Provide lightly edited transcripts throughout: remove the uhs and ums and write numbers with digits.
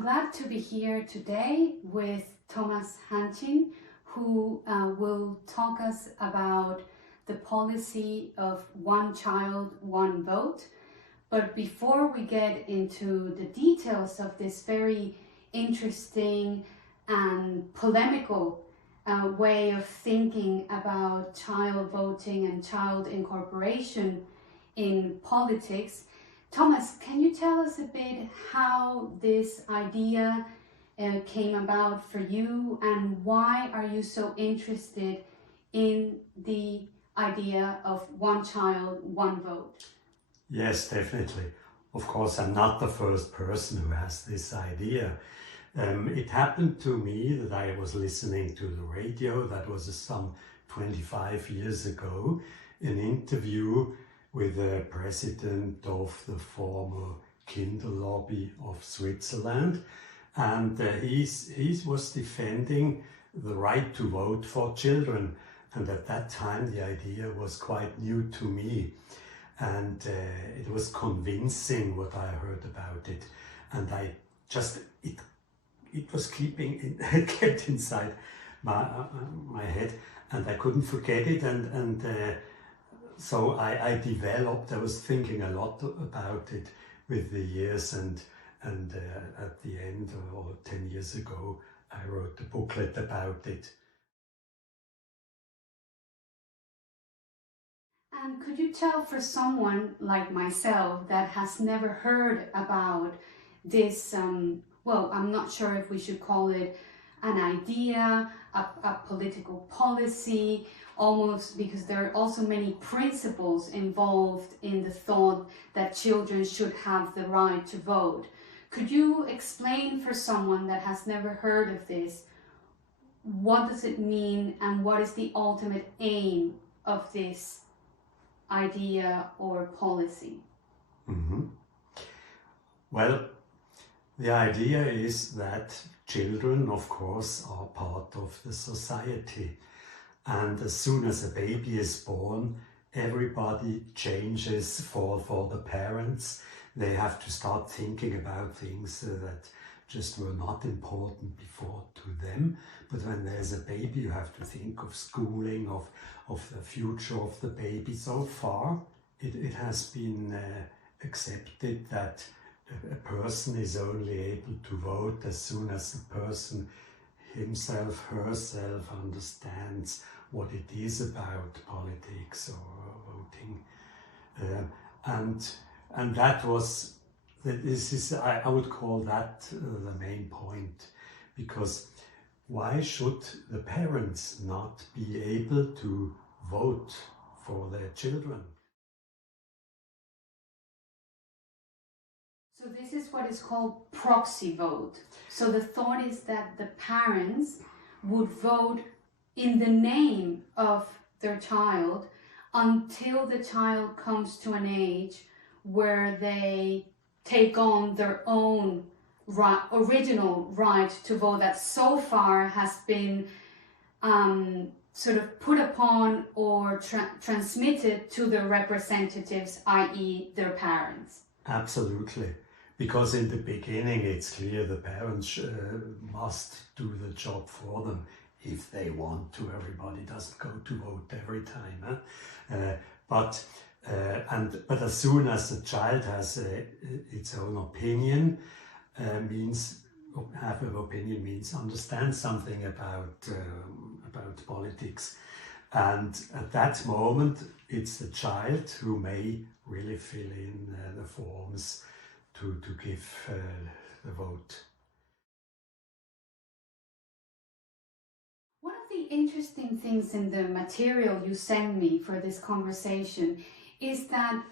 I'm glad to be here today with Thomas Handschin, who will talk us about the policy of one child, one vote. But before we get into the details of this very interesting and polemical way of thinking about child voting and child incorporation in politics, Thomas, can you tell us a bit how this idea came about for you, and why are you so interested in the idea of one child, one vote? Yes, definitely. Of course, I'm not the first person who has this idea. It happened to me that I was listening to the radio. That was some 25 years ago, an interview with the president of the former Kinderlobby of Switzerland, and he was defending the right to vote for children, and at that time the idea was quite new to me, and it was convincing what I heard about it, and I just it was kept inside my head, and I couldn't forget it, and so I was thinking a lot about it with the years, and at the end, or 10 years ago, I wrote a booklet about it. And could you tell, for someone like myself that has never heard about this, well, I'm not sure if we should call it an idea, a political policy, almost, because there are also many principles involved in the thought that children should have the right to vote. Could you explain for someone that has never heard of this, what does it mean and what is the ultimate aim of this idea or policy? Mm-hmm. Well, the idea is that children, of course, are part of the society. And as soon as a baby is born, everybody changes for the parents. They have to start thinking about things that just were not important before to them. But when there's a baby, you have to think of schooling, of the future of the baby. So far, it has been accepted that a person is only able to vote as soon as the person himself, herself understands what it is about politics or voting, and that was, this is, I would call that the main point, because why should the parents not be able to vote for their children? So this is what is called proxy vote. So the thought is that the parents would vote in the name of their child until the child comes to an age where they take on their own original right to vote that so far has been sort of put upon or transmitted to their representatives, i.e. their parents. Absolutely. Because in the beginning it's clear the parents must do the job for them if they want to. Everybody doesn't go to vote every time. But as soon as the child has its own opinion, means understand something about politics. And at that moment, it's the child who may really fill in the forms to give the vote. One of the interesting things in the material you send me for this conversation is that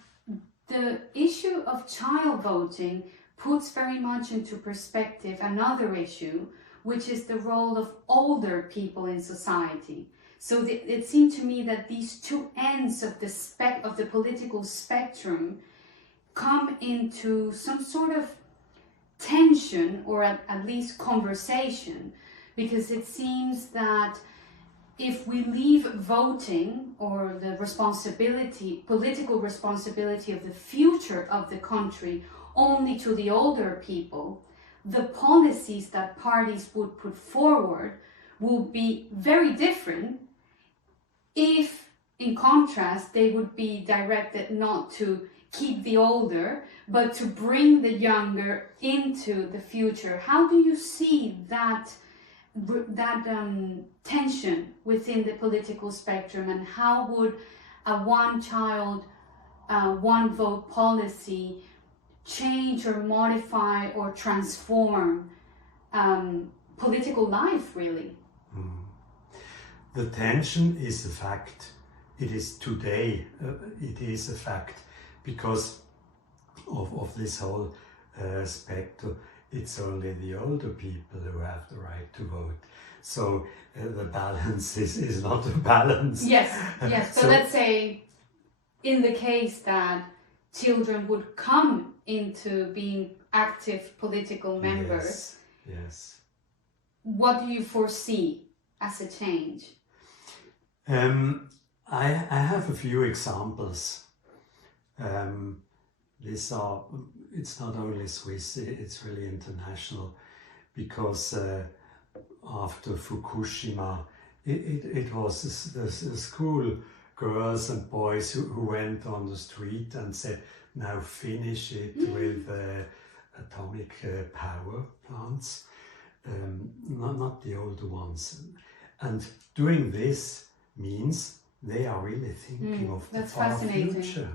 the issue of child voting puts very much into perspective another issue, which is the role of older people in society. So it seemed to me that these two ends of the political spectrum come into some sort of tension, or at least conversation, because it seems that if we leave voting or the political responsibility of the future of the country only to the older people, the policies that parties would put forward will be very different if, in contrast, they would be directed not to keep the older, but to bring the younger into the future. How do you see that tension within the political spectrum, and how would a one child, one vote policy change or modify or transform political life, really? The tension is a fact. It is today, it is a fact because of this whole spectrum. It's only the older people who have the right to vote. So the balance is not a balance. Yes, yes. So let's say in the case that children would come into being active political members, yes. What do you foresee as a change? I have a few examples. It's not only Swiss, it's really international, because after Fukushima, it was the school girls and boys who went on the street and said, now finish it with atomic power plants, not the older ones. And doing this means they are really thinking of the far future.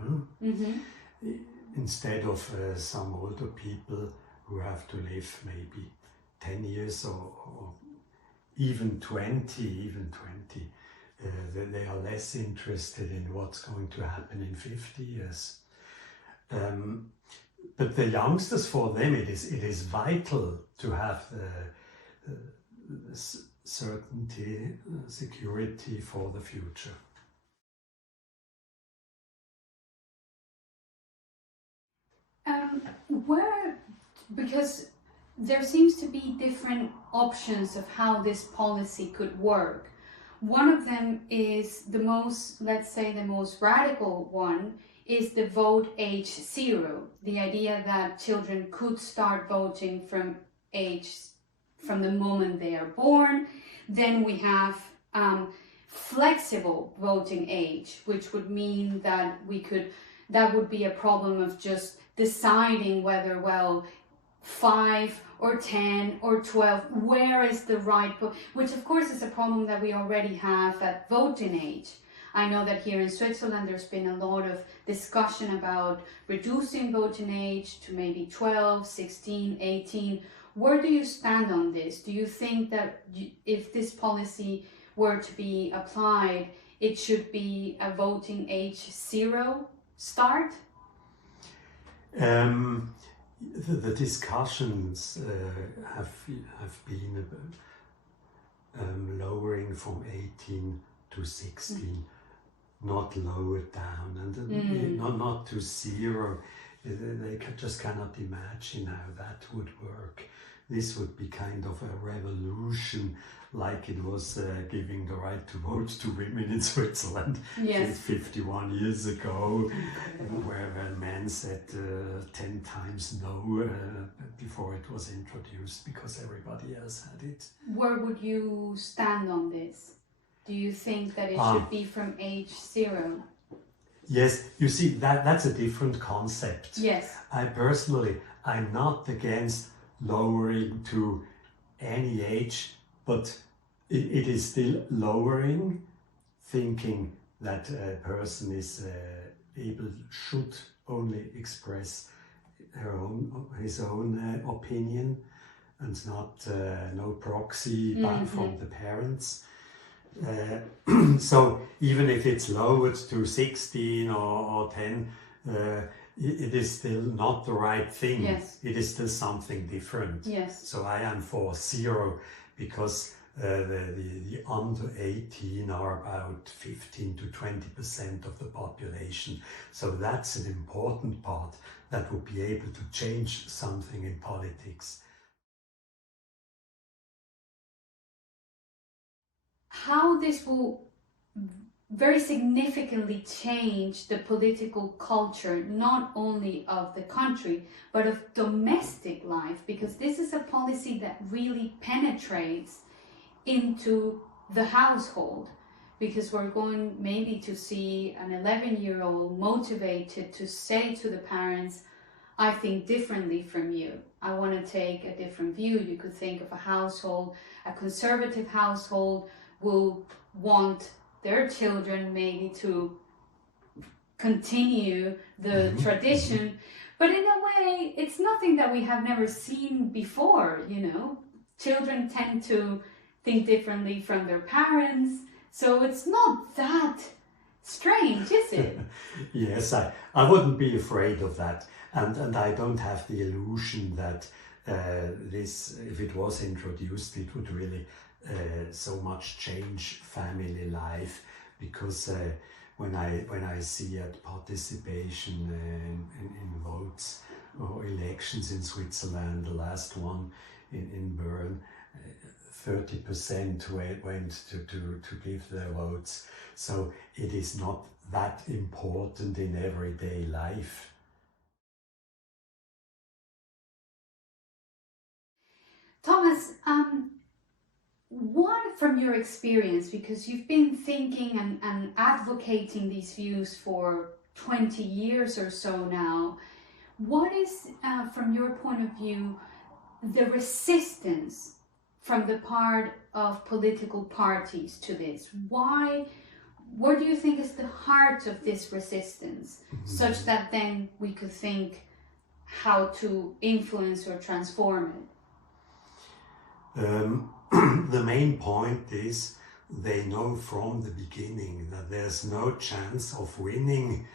Instead of some older people who have to live maybe 10 years or even 20, they are less interested in what's going to happen in 50 years. But the youngsters, for them, it is vital to have the certainty, security for the future. Because there seems to be different options of how this policy could work. One of them is the most radical one is the vote age 0. The idea that children could start voting from the moment they are born. Then we have flexible voting age, which would mean that that would be a problem of just deciding whether, 5 or 10 or 12, where is the right vote, which of course is a problem that we already have at voting age. I know that here in Switzerland there's been a lot of discussion about reducing voting age to maybe 12, 16, 18. Where do you stand on this? Do you think that if this policy were to be applied, it should be a voting age 0 start? The discussions have been lowering from 18 to 16, not lower down, and not to 0. They just cannot imagine how that would work. This would be kind of a revolution, like it was giving the right to vote to women in Switzerland 51 years ago, where men said 10 times no before it was introduced, because everybody else had it. Where would you stand on this? Do you think that it should be from age 0? Yes, you see, that's a different concept. Yes. I'm not against lowering to any age, but it is still lowering, thinking that a person is should only express his own opinion, and not no proxy back from the parents. So even if it's lowered to 16 or 10, it is still not the right thing. Yes. It is still something different. Yes. So I am for 0, because the under 18 are about 15 to 20% of the population. So that's an important part that would be able to change something in politics. How this will very significantly changed the political culture, not only of the country, but of domestic life, because this is a policy that really penetrates into the household, because we're going maybe to see an 11-year-old motivated to say to the parents, I think differently from you. I want to take a different view. You could think of a household, a conservative household will want their children maybe to continue the tradition, but in a way, it's nothing that we have never seen before, you know. Children tend to think differently from their parents, so it's not that strange, is it? Yes, I wouldn't be afraid of that. And I don't have the illusion that this, if it was introduced, it would really so much change family life, because when I see at participation in votes or elections in Switzerland, the last one in Bern, 30% went to give their votes. So it is not that important in everyday life. Thomas, what from your experience, because you've been thinking and advocating these views for 20 years or so now, what is, from your point of view, the resistance from the part of political parties to this? What do you think is the heart of this resistance, such that then we could think how to influence or transform it? The main point is they know from the beginning that there's no chance of winning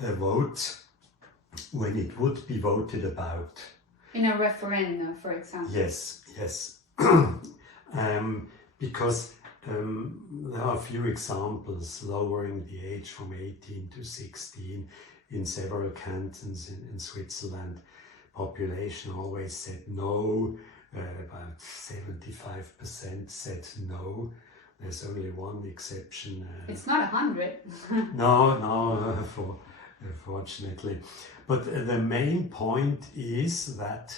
a vote when it would be voted about. In a referendum, for example. Yes. Because there are a few examples lowering the age from 18 to 16 in several cantons in Switzerland. Population always said no. About 75% said no. There's only one exception. It's not 100. No, fortunately. But the main point is that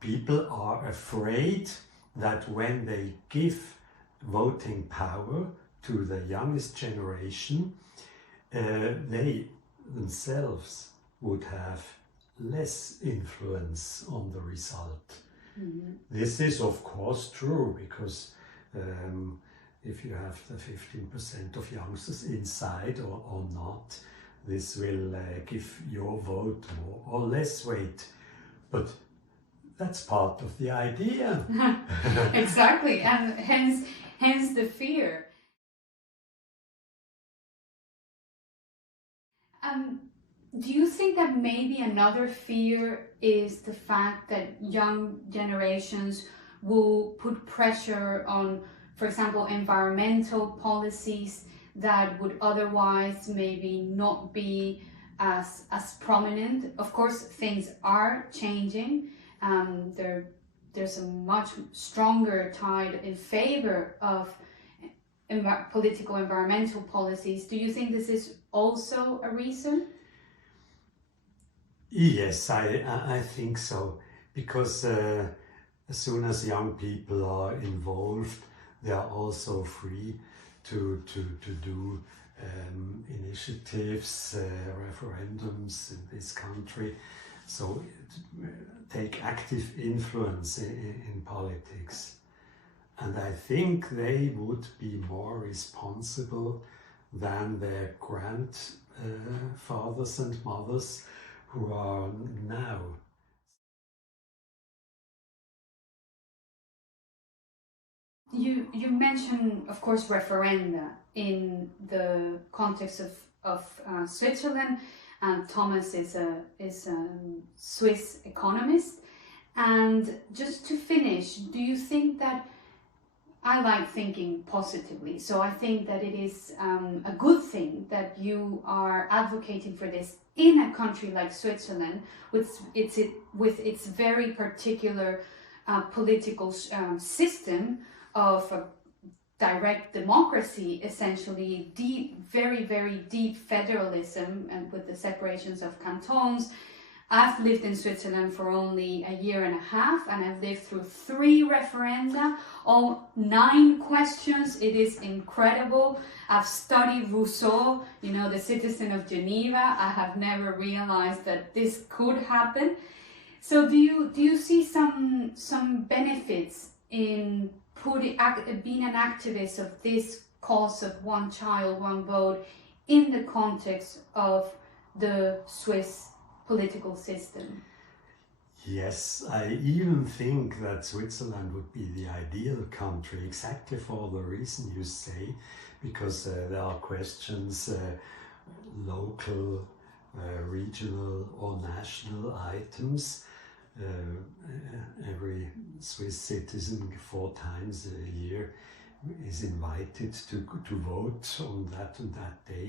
people are afraid that when they give voting power to the youngest generation, they themselves would have less influence on the result. This is of course true, because if you have the 15% of youngsters inside or not, this will give your vote more or less weight. But that's part of the idea. Exactly, and hence the fear. Do you think that maybe another fear is the fact that young generations will put pressure on, for example, environmental policies that would otherwise maybe not be as prominent? Of course, things are changing. There's a much stronger tide in favor of political environmental policies. Do you think this is also a reason? Yes, I think so, because as soon as young people are involved, they are also free to do initiatives, referendums in this country. So take active influence in politics. And I think they would be more responsible than their grandfathers and mothers who are now. You mentioned, of course, referenda in the context of Switzerland. Thomas is a Swiss economist. And just to finish, do you think that, I like thinking positively, so I think that it is a good thing that you are advocating for this in a country like Switzerland, with its very particular political system of direct democracy, essentially deep, very, very deep federalism, and with the separations of cantons. I've lived in Switzerland for only a year and a half, and I've lived through 3 referenda, all 9 questions. It is incredible. I've studied Rousseau, you know, the citizen of Geneva. I have never realized that this could happen. So do you see some benefits in being an activist of this cause of one child, one vote in the context of the Swiss political system? Yes, I even think that Switzerland would be the ideal country, exactly for the reason you say, because there are questions, local, regional or national items. Every Swiss citizen 4 times a year is invited to vote on that day.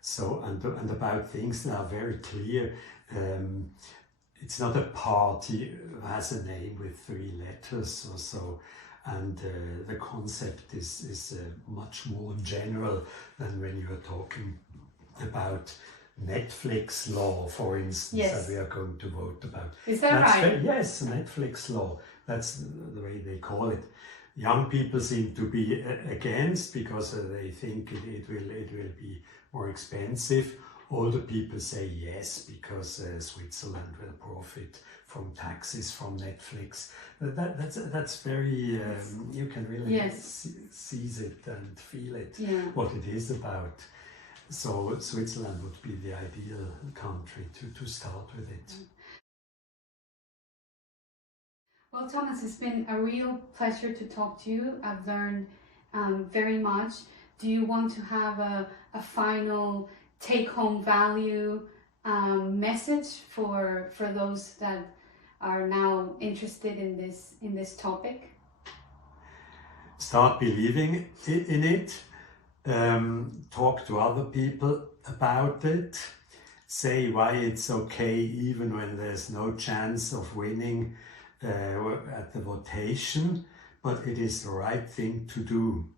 So, and about things that are very clear. It's not a party who has a name with 3 letters or so, and the concept is much more general than when you are talking about Netflix law, for instance, yes, that we are going to vote about. Is that right? Yes, Netflix law. That's the way they call it. Young people seem to be against because they think it will be more expensive. Older people say yes because Switzerland will profit from taxes from Netflix. That's very you can really yes, seize it and feel it, yeah, what it is about. So Switzerland would be the ideal country to start with it. Well, Thomas, it's been a real pleasure to talk to you. I've learned very much. Do you want to have a final take-home value message for those that are now interested in this topic? Start believing in it. Talk to other people about it. Say why it's okay even when there's no chance of winning at the votation, but it is the right thing to do.